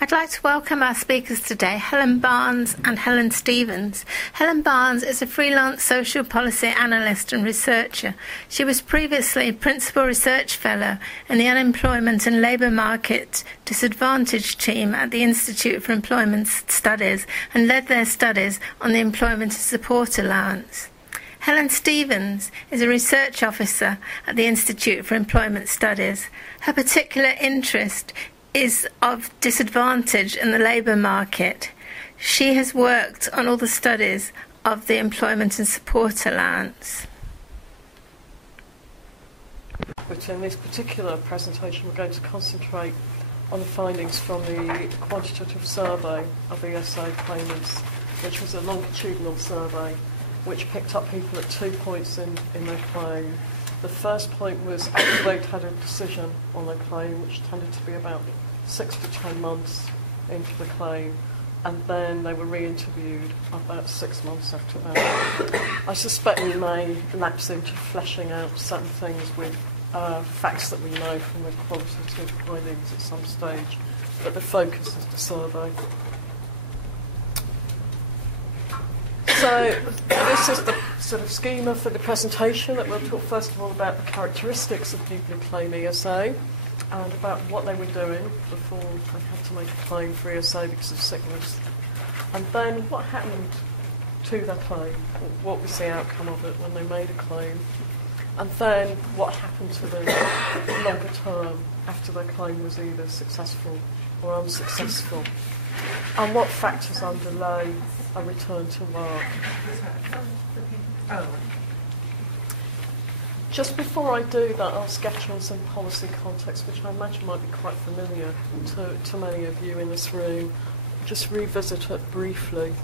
I'd like to welcome our speakers today, Helen Barnes and Helen Stevens. Helen Barnes is a freelance social policy analyst and researcher. She was previously Principal Research Fellow in the Unemployment and Labour Market Disadvantaged Team at the Institute for Employment Studies and led their studies on the Employment and Support Allowance. Helen Stevens is a research officer at the Institute for Employment Studies. Her particular interest is of disadvantage in the labour market. She has worked on all the studies of the Employment and Support Allowance. But in this particular presentation, we're going to concentrate on the findings from the quantitative survey of Esa Claimants, which was a longitudinal survey which picked up people at 2 points in their claim. The first point was after they'd had a decision on their claim, which tended to be about 6 to 10 months into the claim, and then they were re-interviewed about 6 months after that. I suspect we may lapse into fleshing out certain things with facts that we know from the qualitative findings at some stage, but the focus is the survey. So this is the sort of schema for the presentation, that we'll talk first of all about the characteristics of people who claim ESA and about what they were doing before they had to make a claim for ESA because of sickness, and then what happened to their claim, what was the outcome of it when they made a claim, and then what happened to them longer term after their claim was either successful or unsuccessful, and what factors underlay a return to work. Just before I do that, I'll sketch on some policy context, which I imagine might be quite familiar to many of you in this room. Just revisit it briefly.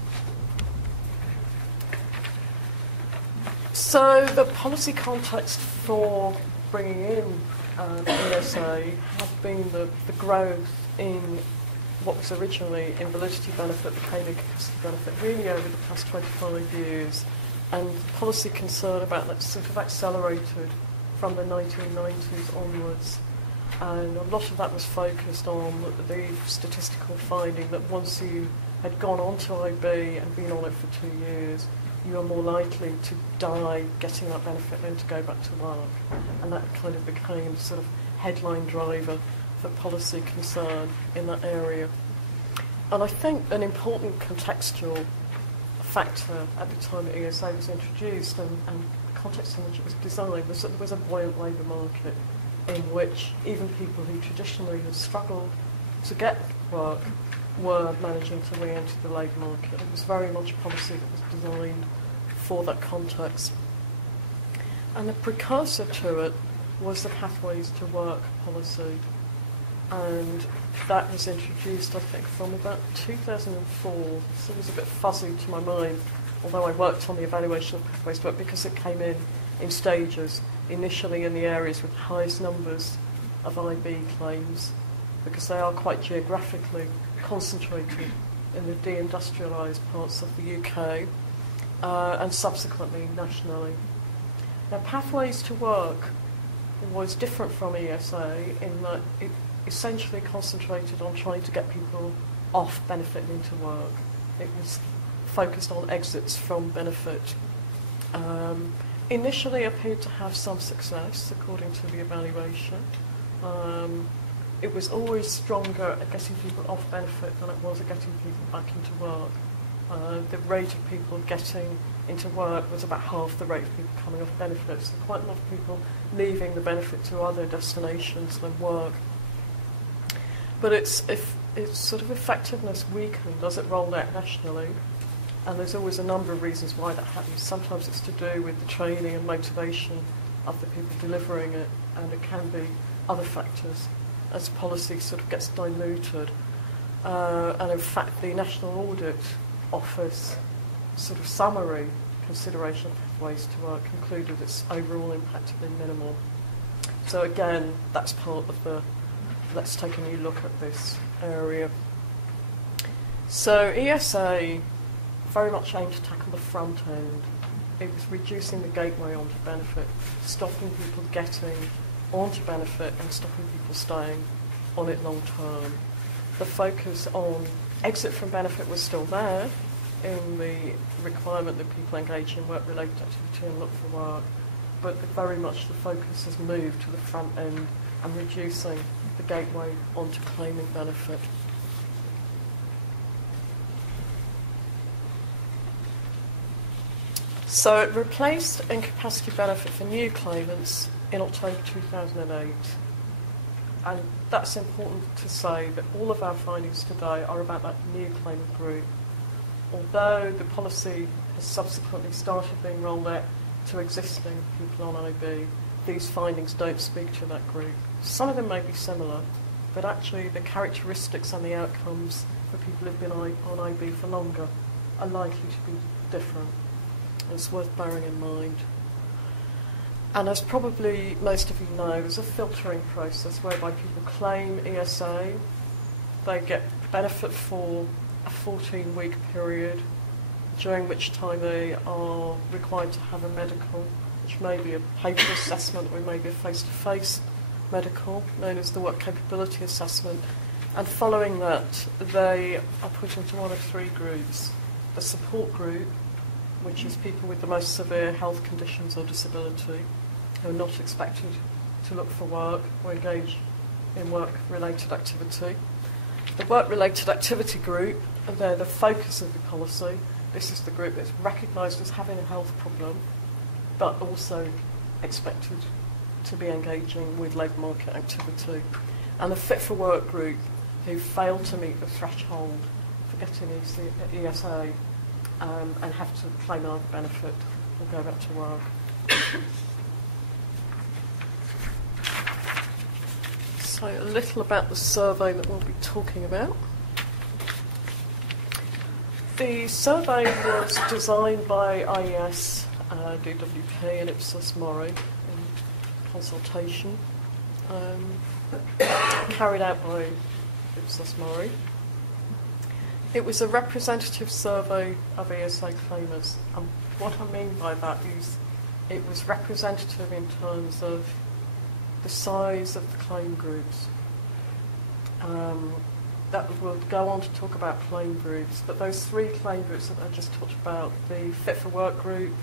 So the policy context for bringing in ESA have been the growth in what was originally invalidity benefit became incapacity benefit really over the past 25 years. And policy concern about that sort of accelerated from the 1990s onwards. And a lot of that was focused on the statistical finding that once you had gone on to IB and been on it for 2 years, you were more likely to die getting that benefit than to go back to work. And that kind of became the sort of headline driver for policy concern in that area. And I think an important contextual factor at the time that ESA was introduced and the context in which it was designed was that there was a buoyant labour market in which even people who traditionally had struggled to get work were managing to re-enter the labour market. It was very much a policy that was designed for that context. And the precursor to it was the Pathways to Work policy. And that was introduced, I think, from about 2004. So it was a bit fuzzy to my mind, although I worked on the evaluation of pathways to work because it came in stages, initially in the areas with the highest numbers of IB claims, because they are quite geographically concentrated in the deindustrialised parts of the UK, and subsequently nationally. Now, Pathways to Work was different from ESA in that it essentially concentrated on trying to get people off benefit and into work. It was focused on exits from benefit. Initially appeared to have some success, according to the evaluation. It was always stronger at getting people off benefit than it was at getting people back into work. The rate of people getting into work was about half the rate of people coming off benefits. So quite a lot of people leaving the benefit to other destinations than work. But its sort of effectiveness weakened as it rolled out nationally, and there's always a number of reasons why that happens. Sometimes it's to do with the training and motivation of the people delivering it, and it can be other factors as policy sort of gets diluted. And in fact, the National Audit Office sort of summary consideration of Pathways to Work concluded its overall impact had been minimal. So again, that's part of the let's take a new look at this area. So ESA very much aimed to tackle the front end. It was reducing the gateway onto benefit, stopping people getting onto benefit and stopping people staying on it long term. the focus on exit from benefit was still there in the requirement that people engage in work-related activity and look for work, but very much the focus has moved to the front end and reducing the gateway onto claiming benefit. So it replaced incapacity benefit for new claimants in October 2008. And that's important to say that all of our findings today are about that new claimant group. Although the policy has subsequently started being rolled out to existing people on IB, these findings don't speak to that group. Some of them may be similar, but actually the characteristics and the outcomes for people who've been on IB for longer are likely to be different. It's worth bearing in mind. And as probably most of you know, there's a filtering process whereby people claim ESA, they get benefit for a 14-week period, during which time they are required to have a medical, which may be a paper assessment or may be a face-to-face medical, known as the work capability assessment. And following that, they are put into one of three groups. The support group, which is people with the most severe health conditions or disability, who are not expected to look for work or engage in work-related activity. The work-related activity group, they're the focus of the policy. This is the group that's recognised as having a health problem, but also expected to be engaging with labour market activity. And the fit for work group, who fail to meet the threshold for getting ESA and have to claim either benefit or go back to work. So a little about the survey that we'll be talking about. The survey was designed by IES, DWP and Ipsos Mori in consultation, carried out by Ipsos Mori. It was a representative survey of ESA claimants, and what I mean by that is it was representative in terms of the size of the claim groups. That we'll go on to talk about claim groups, but those three claim groups that I just talked about, the Fit for Work group,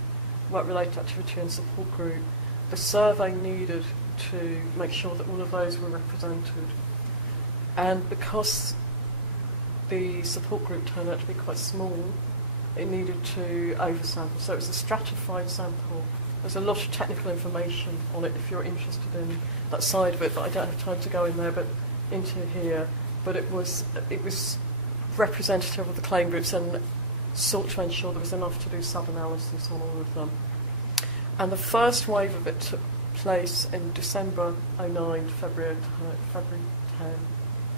Work-Related Activity and Support group, the survey needed to make sure that all of those were represented. And because the support group turned out to be quite small, it needed to oversample. So it was a stratified sample. There's a lot of technical information on it if you're interested in that side of it, but I don't have time to go in there, but into here. But it was representative of the claim groups and sought to ensure there was enough to do sub-analysis on all of them. And the first wave of it took place in December 2009, February 10,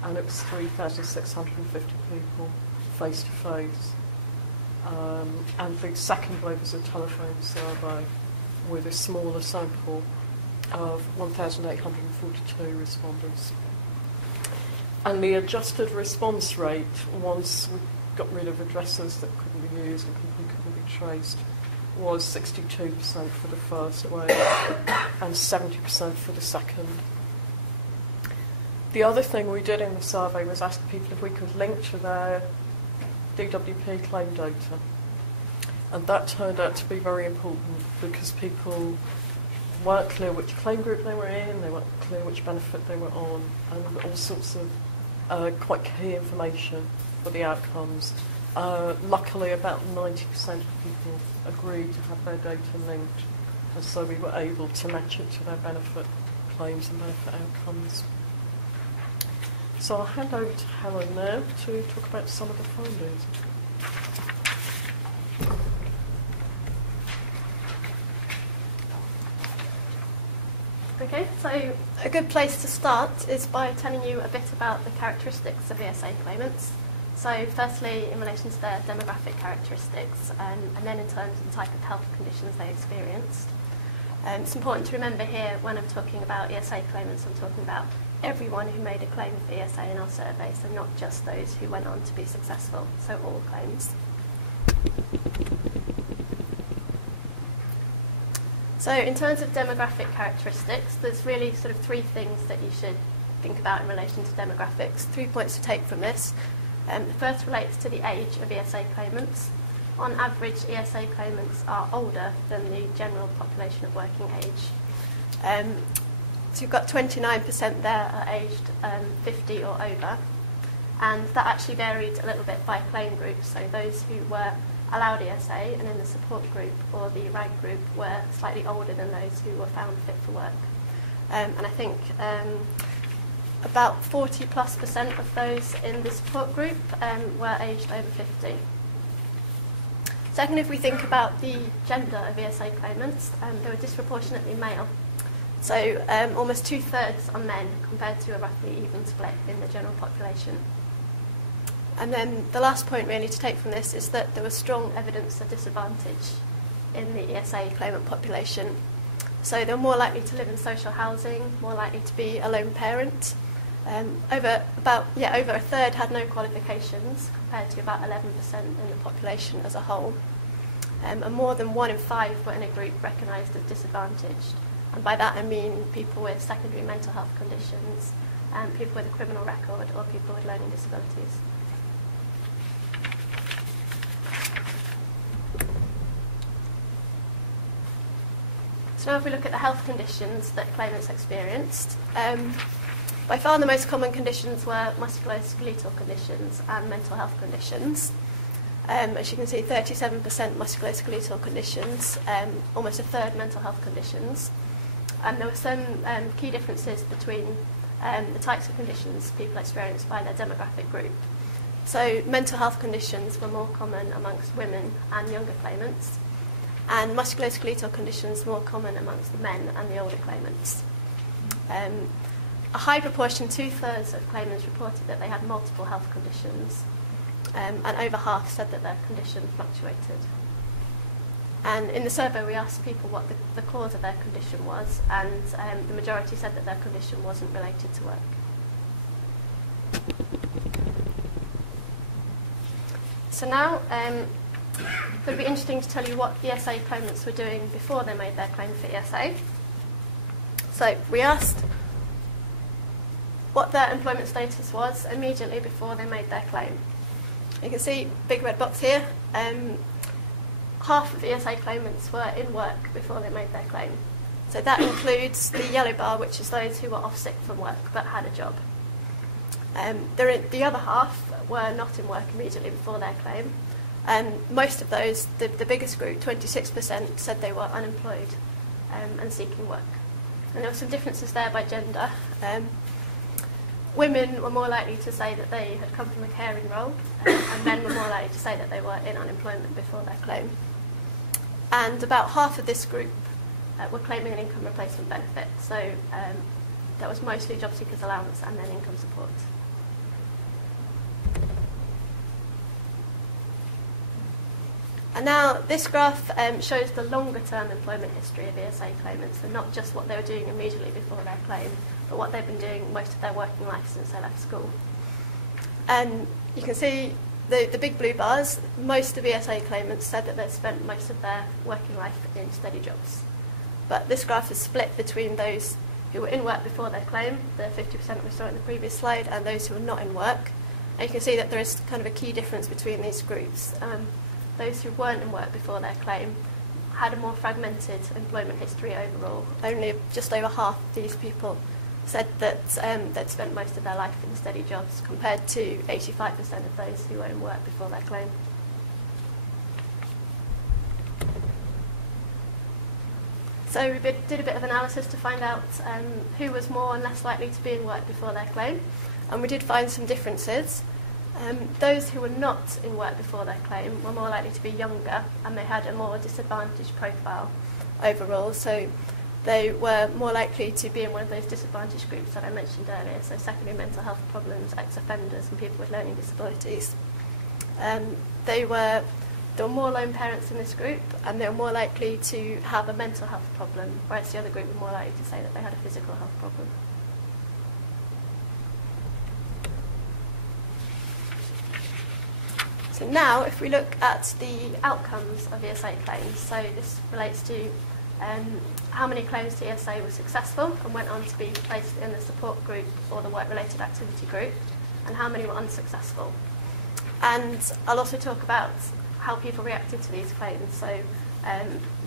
and it was 3,650 people face-to-face. And the second wave was a telephone survey with a smaller sample of 1,842 respondents. And the adjusted response rate, once we got rid of addresses that couldn't be used and people couldn't be traced, was 62% for the first wave and 70% for the second. The other thing we did in the survey was ask people if we could link to their DWP claim data. And that turned out to be very important because people weren't clear which claim group they were in, they weren't clear which benefit they were on, and all sorts of quite key information for the outcomes. Luckily, about 90% of people agreed to have their data linked, and so we were able to match it to their benefit claims and benefit outcomes. So I'll hand over to Helen now to talk about some of the findings. Okay, so a good place to start is by telling you a bit about the characteristics of ESA claimants. So firstly, in relation to their demographic characteristics, and then in terms of the type of health conditions they experienced. It's important to remember here, when I'm talking about ESA claimants, I'm talking about everyone who made a claim for ESA in our survey, so not just those who went on to be successful, so all claims. So in terms of demographic characteristics, there's really sort of three things that you should think about in relation to demographics. 3 points to take from this. The first relates to the age of ESA claimants. On average, ESA claimants are older than the general population of working age. So you've got 29% there are aged 50 or over, and that actually varied a little bit by claim group. So those who were allowed ESA and in the support group or the RAG group were slightly older than those who were found fit for work. And I think about 40+% of those in the support group were aged over 50. Second, if we think about the gender of ESA claimants, they were disproportionately male. So almost 2/3 are men compared to a roughly even split in the general population. And then the last point really to take from this is that there was strong evidence of disadvantage in the ESA claimant population. So they were more likely to live in social housing, more likely to be a lone parent. Over a third had no qualifications compared to about 11% in the population as a whole. And more than 1 in 5 were in a group recognised as disadvantaged. And by that I mean people with secondary mental health conditions, people with a criminal record, or people with learning disabilities. So now if we look at the health conditions that claimants experienced, by far the most common conditions were musculoskeletal conditions and mental health conditions. As you can see, 37% musculoskeletal conditions, almost a third mental health conditions. And there were some key differences between the types of conditions people experienced by their demographic group. So mental health conditions were more common amongst women and younger claimants, and musculoskeletal conditions more common amongst the men and the older claimants. A high proportion, 2/3 of claimants reported that they had multiple health conditions, and over half said that their condition fluctuated. And in the survey we asked people what the cause of their condition was, and the majority said that their condition wasn't related to work. So now it would be interesting to tell you what ESA claimants were doing before they made their claim for ESA. So we asked what their employment status was immediately before they made their claim. You can see, big red box here, half of ESA claimants were in work before they made their claim. So that includes the yellow bar, which is those who were off sick from work but had a job. The other half were not in work immediately before their claim. And most of those, the biggest group, 26%, said they were unemployed and seeking work. And there were some differences there by gender. Women were more likely to say that they had come from a caring role, and men were more likely to say that they were in unemployment before their claim. And about half of this group were claiming an income replacement benefit. So that was mostly job seekers allowance and then income support. And now this graph shows the longer term employment history of ESA claimants, and not just what they were doing immediately before their claim, but what they've been doing most of their working life since they left school. And you can see the big blue bars. Most of ESA claimants said that they'd spent most of their working life in steady jobs. But this graph is split between those who were in work before their claim, the 50% we saw in the previous slide, and those who were not in work. And you can see that there is kind of a key difference between these groups. Those who weren't in work before their claim had a more fragmented employment history overall. Only just over half of these people said that they'd spent most of their life in steady jobs, compared to 85% of those who were in work before their claim. So we did a bit of analysis to find out who was more and less likely to be in work before their claim, and we did find some differences. Those who were not in work before their claim were more likely to be younger, and they had a more disadvantaged profile overall. So they were more likely to be in one of those disadvantaged groups that I mentioned earlier, so secondary mental health problems, ex-offenders and people with learning disabilities. They were more lone parents in this group, and they were more likely to have a mental health problem, whereas the other group were more likely to say that they had a physical health problem. So now, if we look at the outcomes of ESA claims, so this relates to how many claims to ESA were successful and went on to be placed in the support group or the work-related activity group, and how many were unsuccessful. And I'll also talk about how people reacted to these claims, so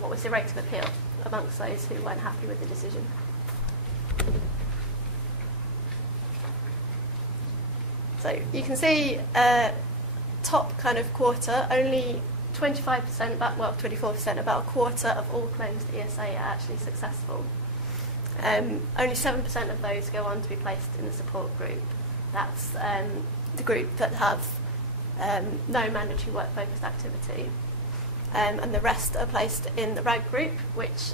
what was the rate of appeal amongst those who weren't happy with the decision. So you can see top kind of quarter, only 25%, about 24%, about a quarter of all claims to ESA are actually successful. Only 7% of those go on to be placed in the support group. That's the group that have no mandatory work-focused activity. And the rest are placed in the RAG group, which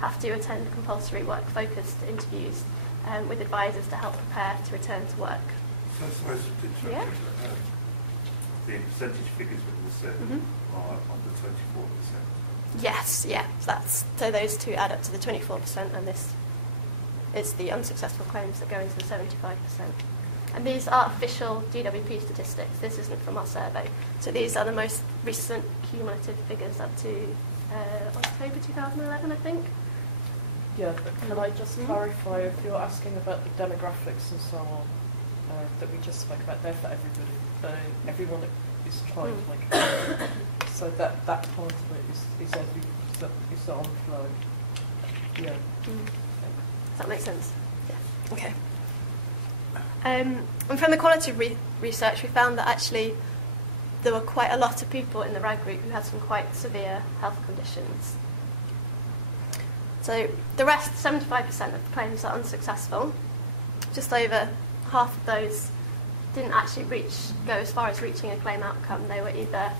have to attend compulsory work-focused interviews with advisors to help prepare to return to work. Sorry to interrupt. The percentage figures within the survey are on the 24%. Yes, yeah. So those two add up to the 24%, and this is the unsuccessful claims that go into the 75%. And these are official DWP statistics. This isn't from our survey. So these are the most recent cumulative figures up to October 2011, I think. Yeah, but can I just clarify, if you're asking about the demographics and so on, that we just spoke about, they're for everybody. Everyone is trying to make it. So that part of it is on flow. Yeah. Does that make sense? Yeah. Okay. And from the quality research, we found that actually there were quite a lot of people in the RAG group who had some quite severe health conditions. So the rest, 75% of the claims are unsuccessful. Just over half of those didn't actually go as far as reaching a claim outcome. They were either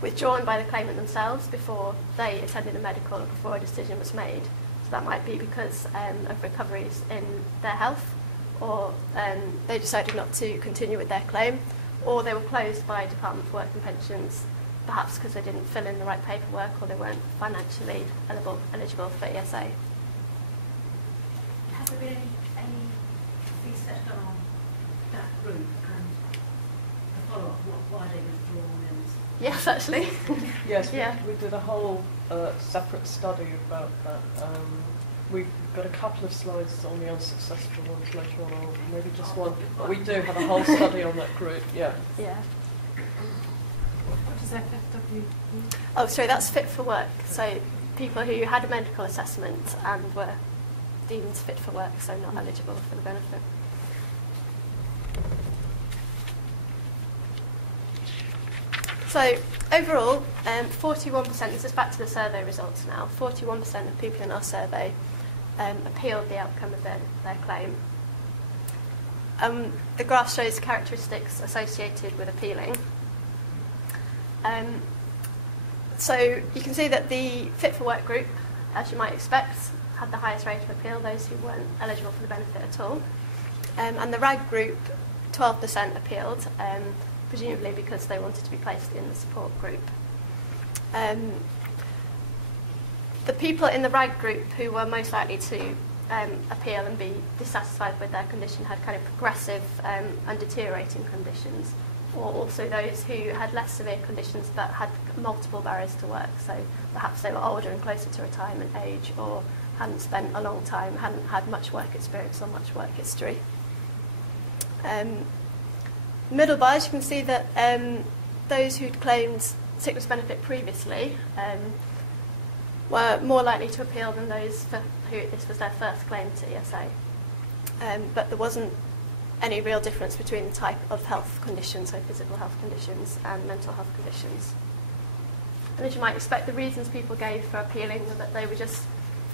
withdrawn by the claimant themselves before they attended a medical or before a decision was made. So that might be because of recoveries in their health, or they decided not to continue with their claim, or they were closed by Department for Work and Pensions, perhaps because they didn't fill in the right paperwork or they weren't financially eligible for ESA. Has there been any research done on that group and the follow-up, why they withdrawn? And Yes, actually. Yes, Yeah. we did a whole separate study about that. We've got a couple of slides on the unsuccessful ones later on, or maybe just one. But we do have a whole study on that group, yeah. Yeah. what is FFW? Oh, sorry, that's fit for work. So people who had a medical assessment and were deemed fit for work, so not eligible for the benefit. So overall, 41%, this is back to the survey results now, 41% of people in our survey appealed the outcome of their claim. The graph shows characteristics associated with appealing. So you can see that the Fit for Work group, as you might expect, had the highest rate of appeal, those who weren't eligible for the benefit at all. And the RAG group, 12% appealed, presumably because they wanted to be placed in the support group. The people in the RAG group who were most likely to appeal and be dissatisfied with their condition had kind of progressive and deteriorating conditions, or also those who had less severe conditions but had multiple barriers to work. So perhaps they were older and closer to retirement age, or hadn't spent a long time, hadn't had much work experience or much work history. Middle bars, you can see that those who'd claimed sickness benefit previously were more likely to appeal than those for who this was their first claim to ESA. But there wasn't any real difference between the type of health conditions, so physical health conditions and mental health conditions. And as you might expect, the reasons people gave for appealing were that they were just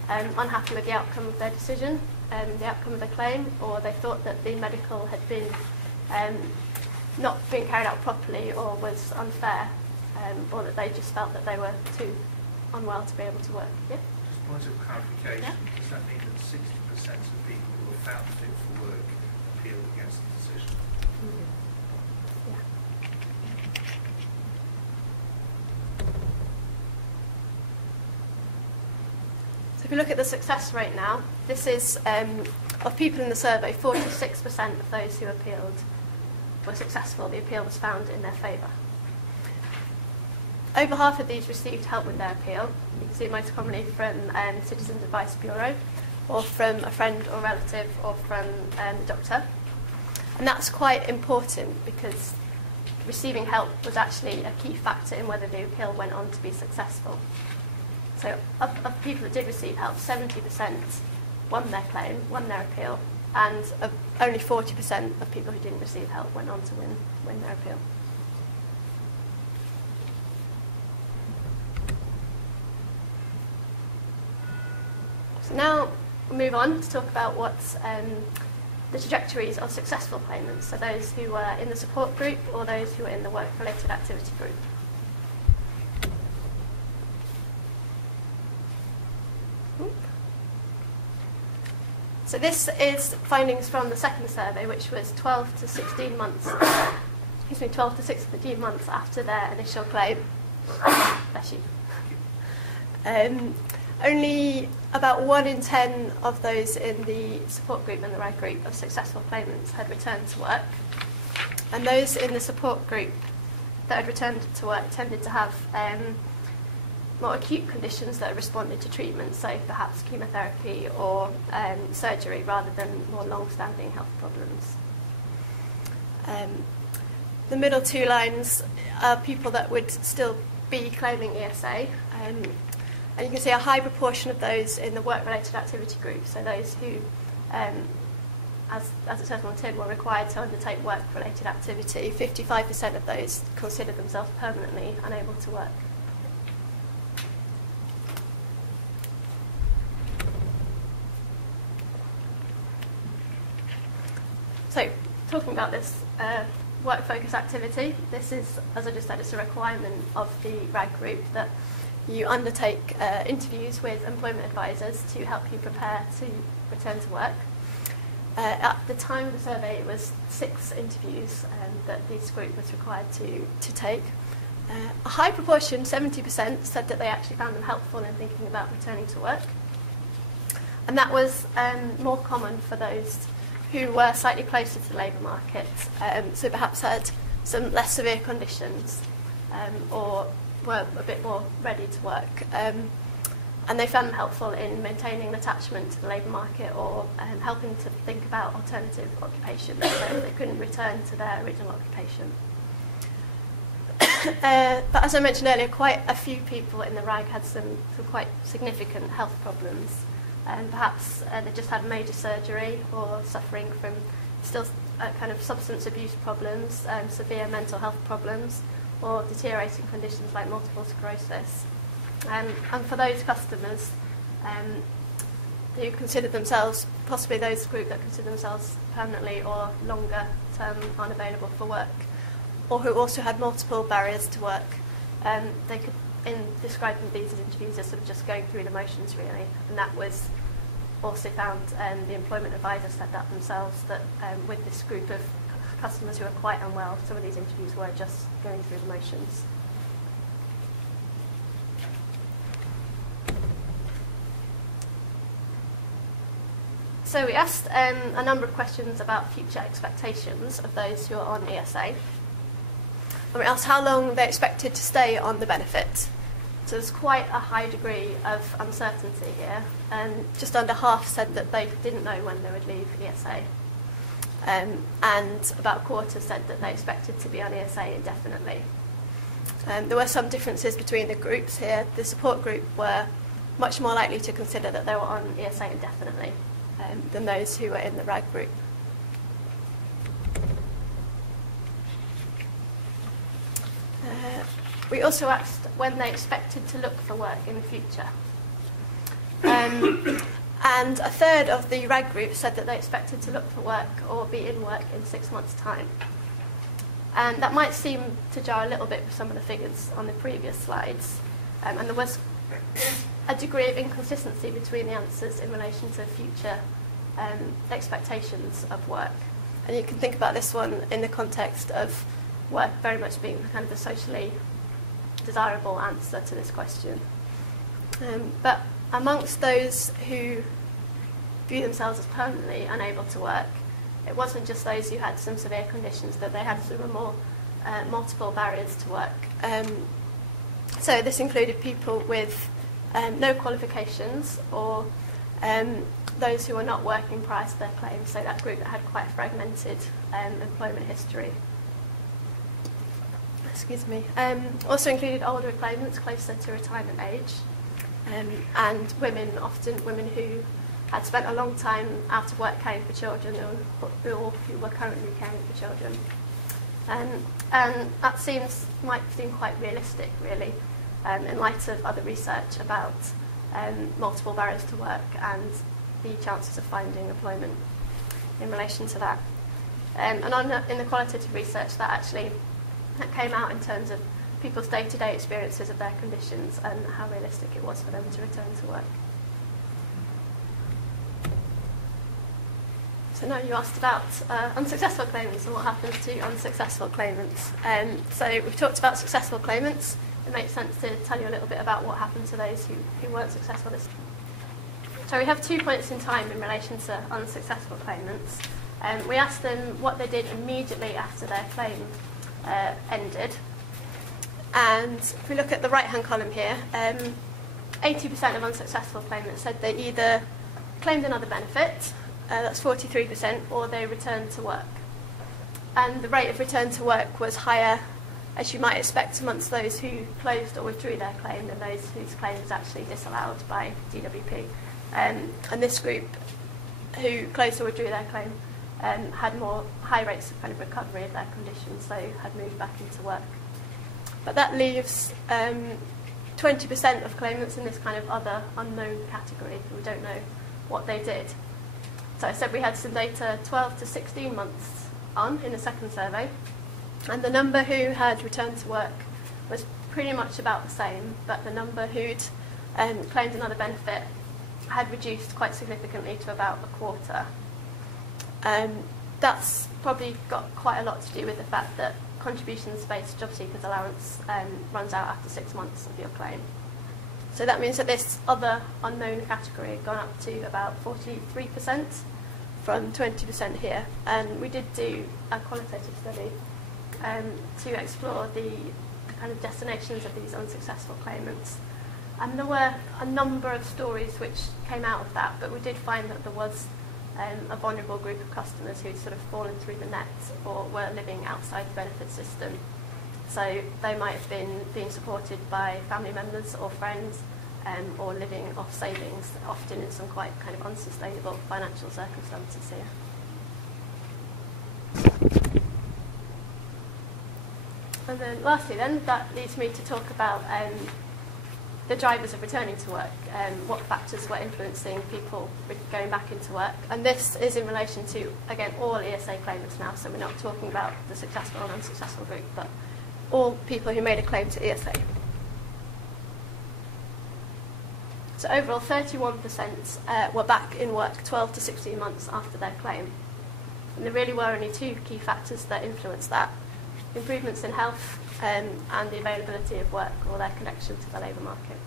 unhappy with the outcome of their decision, the outcome of their claim, or they thought that the medical had been not being carried out properly or was unfair, or that they just felt that they were too unwell to be able to work. Yeah? Just point of clarification, Yeah. does that mean that 60% of people who are found fit for work appealed against the decision? Yeah. So if you look at the success rate now, this is of people in the survey, 46% of those who appealed were successful. The appeal was found in their favour. over half of these received help with their appeal. You can see most commonly from Citizens Advice Bureau, or from a friend or relative, or from the doctor. And that's quite important because receiving help was actually a key factor in whether the appeal went on to be successful. So of people that did receive help, 70% won their claim, won their appeal, and only 40% of people who didn't receive help went on to win their appeal. So now we'll move on to talk about what's the trajectories of successful claimants, so those who were in the support group or those who were in the work-related activity group. So this is findings from the second survey, which was 12 to 16 months, 12 to 16 months after their initial claim. Bless you. Only about 1 in 10 of those in the support group and the RAG group of successful claimants had returned to work. And those in the support group that had returned to work tended to have more acute conditions that responded to treatment, so perhaps chemotherapy or surgery, rather than more long-standing health problems. The middle two lines are people that would still be claiming ESA, and you can see a high proportion of those in the work-related activity group, so those who, as it says on the tin, were required to undertake work-related activity. 55% of those considered themselves permanently unable to work. So, talking about this work-focused activity, this is, as I just said, it's a requirement of the RAG group that you undertake interviews with employment advisors to help you prepare to return to work. At the time of the survey, it was 6 interviews that this group was required to take. A high proportion, 70%, said that they actually found them helpful in thinking about returning to work. And that was more common for those who were slightly closer to the labour market, so perhaps had some less severe conditions, or were a bit more ready to work. And they found them helpful in maintaining an attachment to the labour market, or helping to think about alternative occupations so they couldn't return to their original occupation. But as I mentioned earlier, quite a few people in the RAG had some quite significant health problems. Perhaps they just had major surgery, or suffering from still kind of substance abuse problems, severe mental health problems, or deteriorating conditions like multiple sclerosis. And for those customers who consider themselves, possibly those group that consider themselves permanently or longer term unavailable for work, or who also had multiple barriers to work, they could, in describing these as interviews, as sort of just going through the motions really. And that was also found, the employment advisor said that themselves, that with this group of customers who are quite unwell, some of these interviews were just going through the motions. So we asked a number of questions about future expectations of those who are on ESA. And we asked how long they expected to stay on the benefit. So there's quite a high degree of uncertainty here. Just under half said that they didn't know when they would leave ESA. And about a quarter said that they expected to be on ESA indefinitely. There were some differences between the groups here. The support group were much more likely to consider that they were on ESA indefinitely than those who were in the RAG group. We also asked when they expected to look for work in the future. And a third of the RAG group said that they expected to look for work or be in work in 6 months' time. And that might seem to jar a little bit with some of the figures on the previous slides. And there was a degree of inconsistency between the answers in relation to future expectations of work. And you can think about this one in the context of work very much being kind of the socially desirable answer to this question. But amongst those who view themselves as permanently unable to work, it wasn't just those who had some severe conditions, that they had sort of more multiple barriers to work. So this included people with no qualifications or those who were not working prior to their claim, so that group that had quite a fragmented employment history. Excuse me. Also included older claimants closer to retirement age, and women, often women who had spent a long time out of work caring for children or who were currently caring for children. And that might seem quite realistic, really, in light of other research about multiple barriers to work and the chances of finding employment in relation to that. And in the qualitative research, that came out in terms of people's day-to-day experiences of their conditions and how realistic it was for them to return to work. So now you asked about unsuccessful claimants and what happens to unsuccessful claimants. So we've talked about successful claimants. It makes sense to tell you a little bit about what happened to those who weren't successful. So we have 2 points in time in relation to unsuccessful claimants. We asked them what they did immediately after their claim ended. And if we look at the right-hand column here, 80% of unsuccessful claimants said they either claimed another benefit, that's 43%, or they returned to work. And the rate of return to work was higher, as you might expect, amongst those who closed or withdrew their claim than those whose claim was actually disallowed by DWP. And this group who closed or withdrew their claim had more high rates of kind of recovery of their conditions, so had moved back into work. But that leaves 20% of claimants in this kind of other unknown category who don't know what they did. So I said we had some data 12 to 16 months on in the second survey, and the number who had returned to work was pretty much about the same, but the number who'd claimed another benefit had reduced quite significantly to about a quarter. That's probably got quite a lot to do with the fact that contributions-based job seekers allowance runs out after 6 months of your claim. So that means that this other unknown category had gone up to about 43% from 20% here. And we did do a qualitative study to explore the kind of destinations of these unsuccessful claimants. And there were a number of stories which came out of that, but we did find that there was a vulnerable group of customers who'd sort of fallen through the net or were living outside the benefit system. So they might have been being supported by family members or friends, or living off savings, often in some quite kind of unsustainable financial circumstances here. And then lastly then, that leads me to talk about the drivers of returning to work, what factors were influencing people going back into work. And this is in relation to, again, all ESA claimants now, so we're not talking about the successful and unsuccessful group, but all people who made a claim to ESA. So overall, 31% were back in work 12 to 16 months after their claim. And there really were only 2 key factors that influenced that: improvements in health and the availability of work or their connection to the labour market.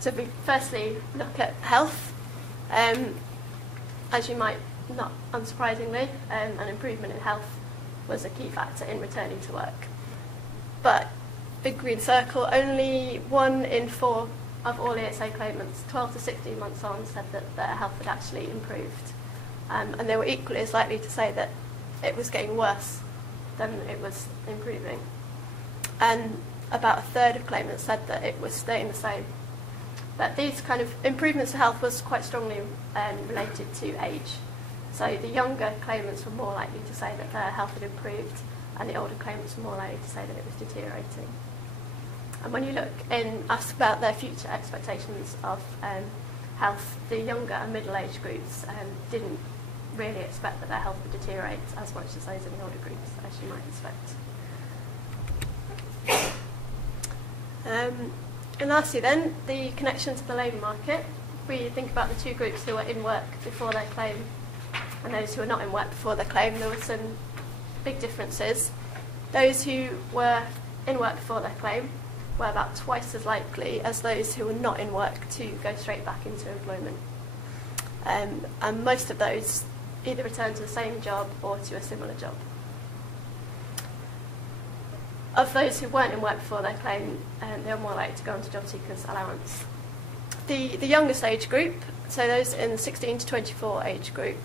So if we firstly look at health, as you might, not unsurprisingly, an improvement in health was a key factor in returning to work. But big green circle, only 1 in 4 of all ESA claimants, 12 to 16 months on, said that their health had actually improved. And they were equally as likely to say that it was getting worse than it was improving. And about a third of claimants said that it was staying the same. But these kind of improvements to health was quite strongly related to age. So the younger claimants were more likely to say that their health had improved, and the older claimants were more likely to say that it was deteriorating. And when you look and ask about their future expectations of health, the younger and middle-aged groups didn't really expect that their health would deteriorate as much as those in the older groups, as you might expect. And lastly then, the connection to the labour market. If we think about the 2 groups who were in work before their claim and those who were not in work before their claim, there were some big differences. Those who were in work before their claim were about twice as likely as those who were not in work to go straight back into employment. And most of those either returned to the same job or to a similar job. of those who weren't in work before their claim, they were more likely to go on to job seekers allowance. The youngest age group, so those in the 16 to 24 age group,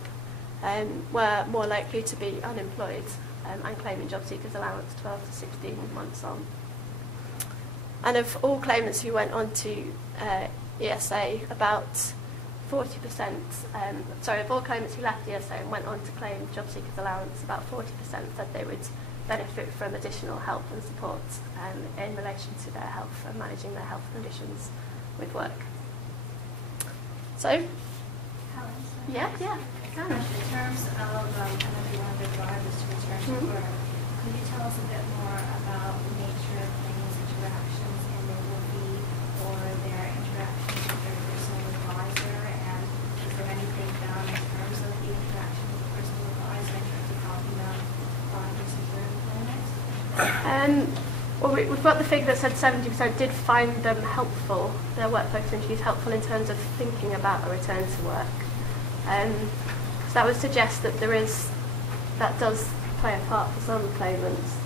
were more likely to be unemployed and claiming job seekers allowance 12 to 16 months on. And of all claimants who went on to ESA, about 40%, of all claimants who left ESA and went on to claim job seekers allowance, about 40% said they would benefit from additional help and support in relation to their health and managing their health conditions with work. So, Helen, yeah. in terms of, I know you wanted the drivers to return to work, could you tell us a bit more about the nature of claimants' interactions and their will-be or their interactions with their personal advisor, and is there anything done in terms of the interaction with the personal advisor in terms of helping them find or secure employment? Well, we've got the figure that said 70% did find them helpful, their work-focused interviews helpful in terms of thinking about a return to work. So that would suggest that that does play a part for some claimants.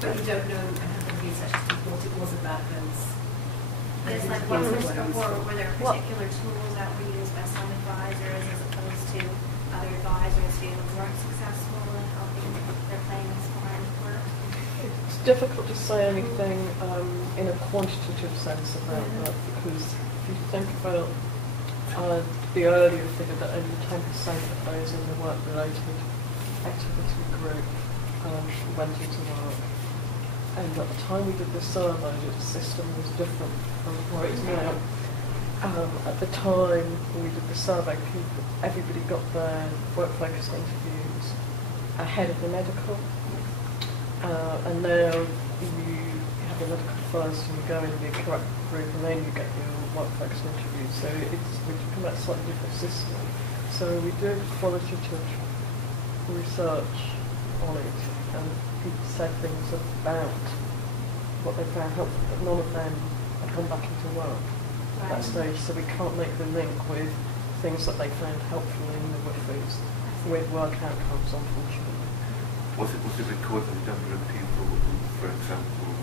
But you don't know and haven't researched what it was about those. There's like what were there particular tools that were used by some advisors as opposed to other advisors who weren't successful in helping their claimants find work? It's difficult to say anything in a quantitative sense about that, because if you think about the earlier figure that only 10% of those in the work-related activity group went into work. And at the time we did the survey, the system was different from where it is now. At the time we did the survey, everybody got their work-focused interviews ahead of the medical. And now you have the medical first and you go into the correct group and then you get your work-focused interviews. So we're talking about a slightly different system. So we did qualitative research on it, and people said things about what they found helpful, but none of them had come back into work at that stage. So we can't make the link with things that they found helpful in the WIFIs with work outcomes, unfortunately. Was it recorded the number of people who, for example,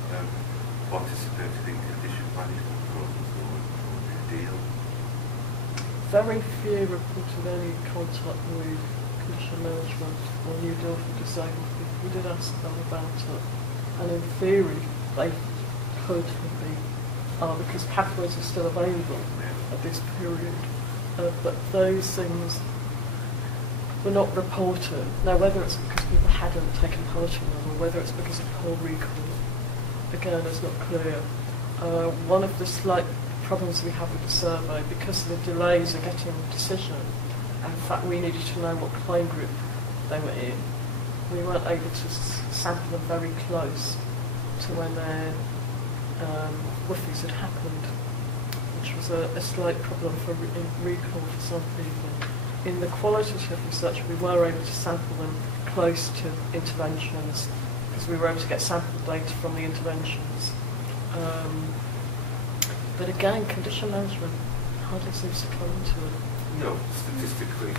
participated in condition management programs or New Deal? Very few reported any contact with condition management or New Deal for disabled people. We did ask them about it, and in theory they could be, because pathways are still available at this period, but those things were not reported. Now, whether it's because people hadn't taken part in them or whether it's because of poor recall, again, is not clear. One of the slight problems we have with the survey, because of the delays in getting a decision, and in fact we needed to know what claim group they were in, we weren't able to sample them very close to when their WIFIs had happened, which was a slight problem for recall for some people. In the qualitative research, we were able to sample them close to interventions because we were able to get sample data from the interventions. But again, condition management hardly seems to come into it. No, statistically.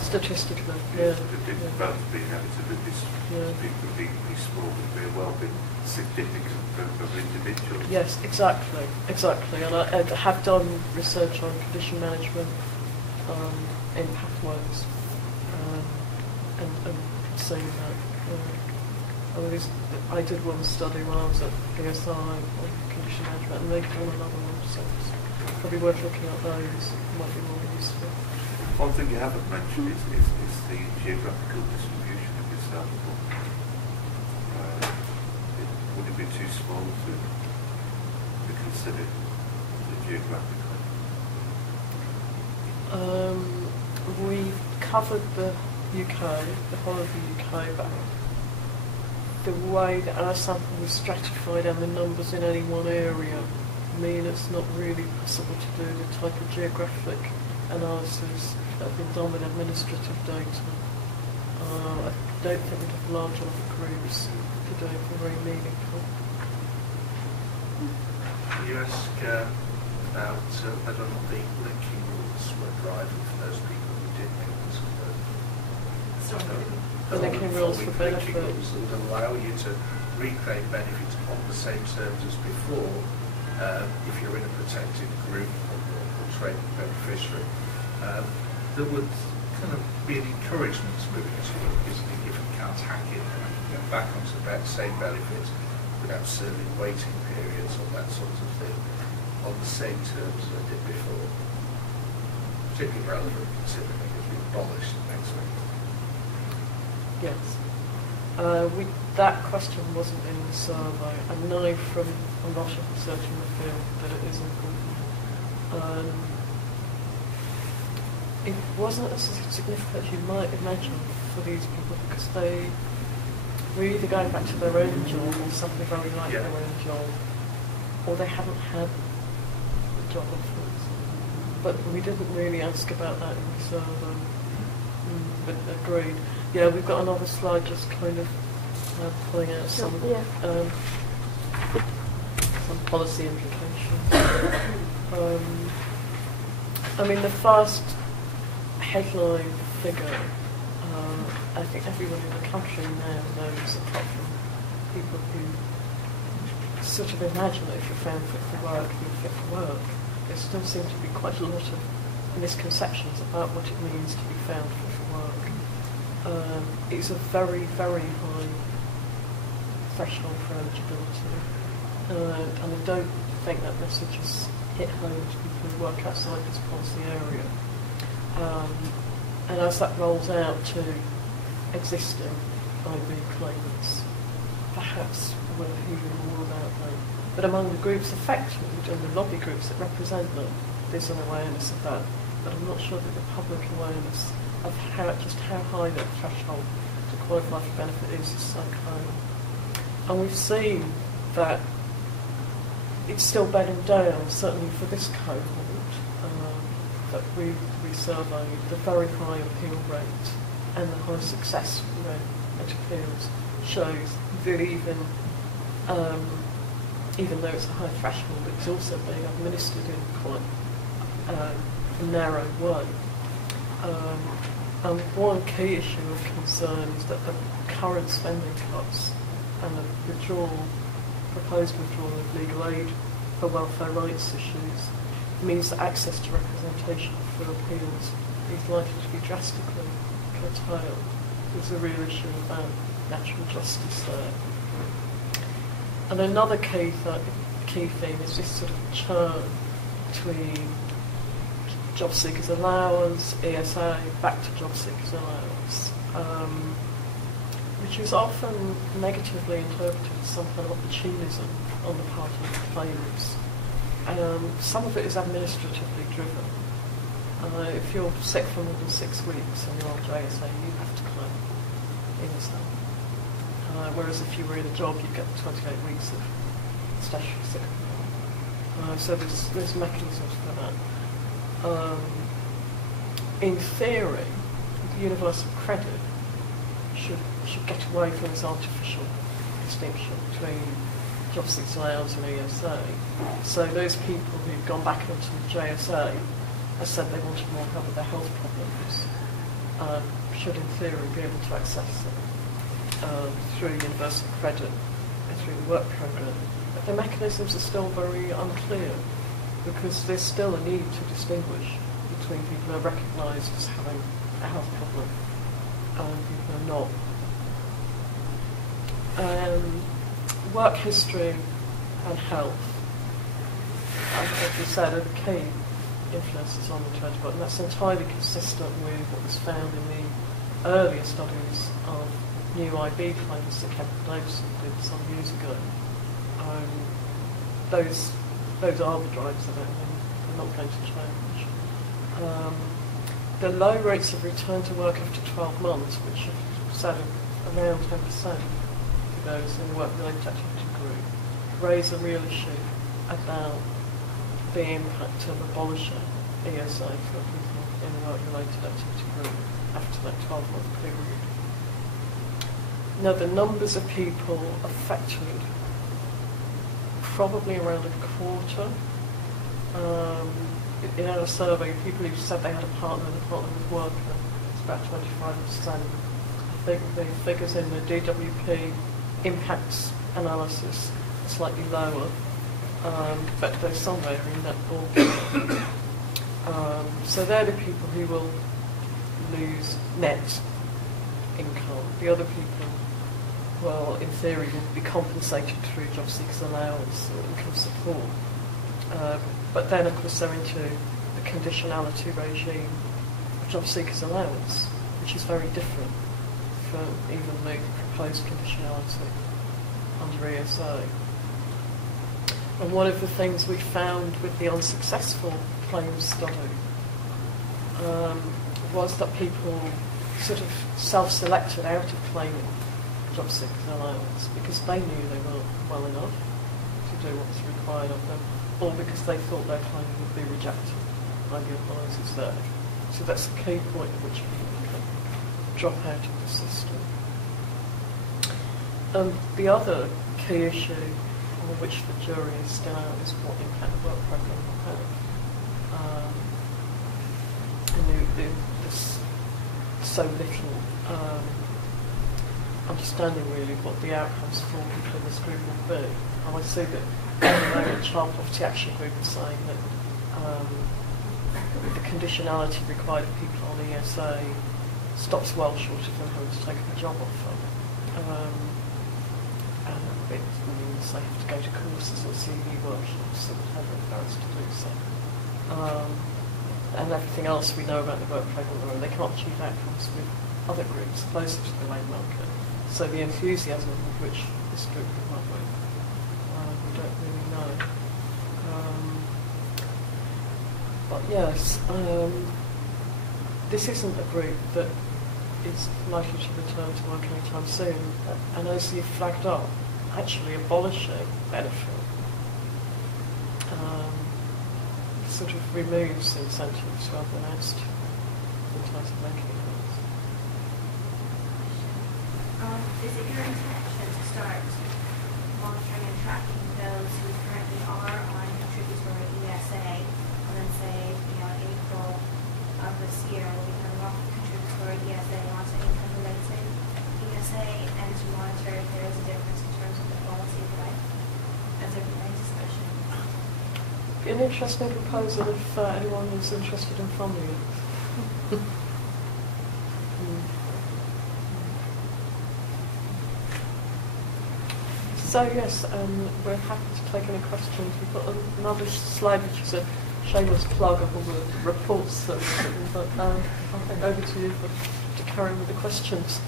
Statistically, yeah. The amount of being inevitably small would very well be significant for individuals. Yes, exactly. And I have done research on condition management in pathways, and seen that. I did one study when I was at PSI on condition management, and they've done another one, so it's probably worth looking at those. It might be more useful. One thing you haven't mentioned is the geographical distribution of your sample. Would it be too small to consider the geographical? We covered the UK, the whole of the UK, but the way that our sample was stratified and the numbers in any one area mean it's not really possible to do the type of geographic analysis that have been done with administrative data. I don't think we'd have large enough groups to do it very meaningful. Can you ask about whether or not the linking rules were driving for those people who did make this? The linking rules for benefits. Rules that would allow you to reclaim benefits on the same terms as before if you're in a protected group or trading beneficiary. That would kind of be an encouragement to moving to it, isn't it? If you can't hack it and get back onto the same benefits without serving waiting periods or that sort of thing on the same terms as I did before. Particularly relevant considering it has been abolished next week. Yes. That question wasn't in the survey. I know from a lot of research in the field that it is important. It wasn't as significant as you might imagine for these people because they were either going back to their own job or something very like their own job, or they haven't had the job offers. But we didn't really ask about that in the survey. But agreed. Yeah, we've got another slide just kind of pulling out some policy implications. I mean, the first headline figure, I think everyone in the country now knows, apart from people who sort of imagine that if you're found fit for work, you're fit for work. There still seem to be quite a lot of misconceptions about what it means to be found fit for work. It's a very, very high threshold for eligibility, and I don't think that message has hit home to people who work outside this policy area. And as that rolls out to existing IB claimants, perhaps we'll hear more about them. But among the groups affected and the lobby groups that represent them, there's an awareness of that. But I'm not sure that the public awareness of just how high that threshold to qualify for benefit is so high. And we've seen that it's still bedding down, certainly for this cohort, that we surveyed, the very high appeal rate and the high success rate at appeals shows that even though it's a high threshold, it's also being administered in quite a narrow way. And one key issue of concern is that the current spending cuts and the proposed withdrawal of legal aid for welfare rights issues means that access to representation for appeals is likely to be drastically curtailed. There's a real issue about natural justice there. And another key theme is this sort of churn between job seekers allowance, ESA, back to job seekers allowance, which is often negatively interpreted as some kind of opportunism on the part of the claimants. Some of it is administratively driven. If you're sick for more than 6 weeks and you're on JSA, you have to claim ESA. Whereas if you were in a job, you get 28 weeks of statutory sick leave. So there's mechanisms for that. In theory, universal credit should get away from this artificial distinction between job seekers allowance and ESA. So those people who've gone back into the JSA have said they wanted more help with their health problems should in theory be able to access them through universal credit and through the work programme. But the mechanisms are still very unclear because there's still a need to distinguish between people who are recognised as having a health problem and people who are not. Work history and health, as we said, are the key influences on the trend, and that's entirely consistent with what was found in the earlier studies of new IB claims that Kevin Davison did some years ago. Those are the drivers of it, and they're not going to change. The low rates of return to work after 12 months, which have said around 10% for those in the work-related activity group, raise a real issue about the impact of abolishing ESA for people in the work-related activity group after that 12-month period. Now, the numbers of people affected, probably around a quarter. In our survey, people who said they had a partner and the partner was working, it's about 25% think the figures in the DWP impacts analysis are slightly lower, but they're somewhere in that ballpark. So they're the people who will lose net income. The other people, well, in theory, will be compensated through job seekers allowance or income support. But then, of course, they're into the conditionality regime of job seekers allowance, which is very different from even the proposed conditionality under ESA. And one of the things we found with the unsuccessful claims study was that people sort of self-selected out of claiming job seekers allowance because they knew they weren't well enough to do what was required of them, or because they thought their claim would be rejected by the advisors there. So that's the key point at which people can drop out of the system. The other key issue on which the jury is still out is what impact the work programme will have. There's so little understanding really what the outcomes for people in this group will be. And I see that the Child Poverty Action Group is saying that the conditionality required of people on ESA stops well short of them having to take a job offer. It means they have to go to courses or CV workshops or whatever if they're asked to do so. And everything else we know about the work programme, they can't achieve outcomes with other groups closer to the labour market. So the enthusiasm with which this group can work with, we don't really know. But yes, this isn't a group that is likely to return to work anytime soon. And as you've flagged up, actually abolishing benefit sort of removes incentives rather than adds to in terms of making it. Is it your intention to start monitoring and tracking those who currently are on contributory ESA, and then say, in April of this year, we'll be coming off contributory ESA onto income-related ESA, and to monitor if there is a difference in terms of the quality of life as a main discussion? An interesting proposal if anyone is interested in funding it. So yes, we're happy to take any questions. We've got another slide which is a shameless plug of all the reports that we've written, but I think over to you to carry on with the questions.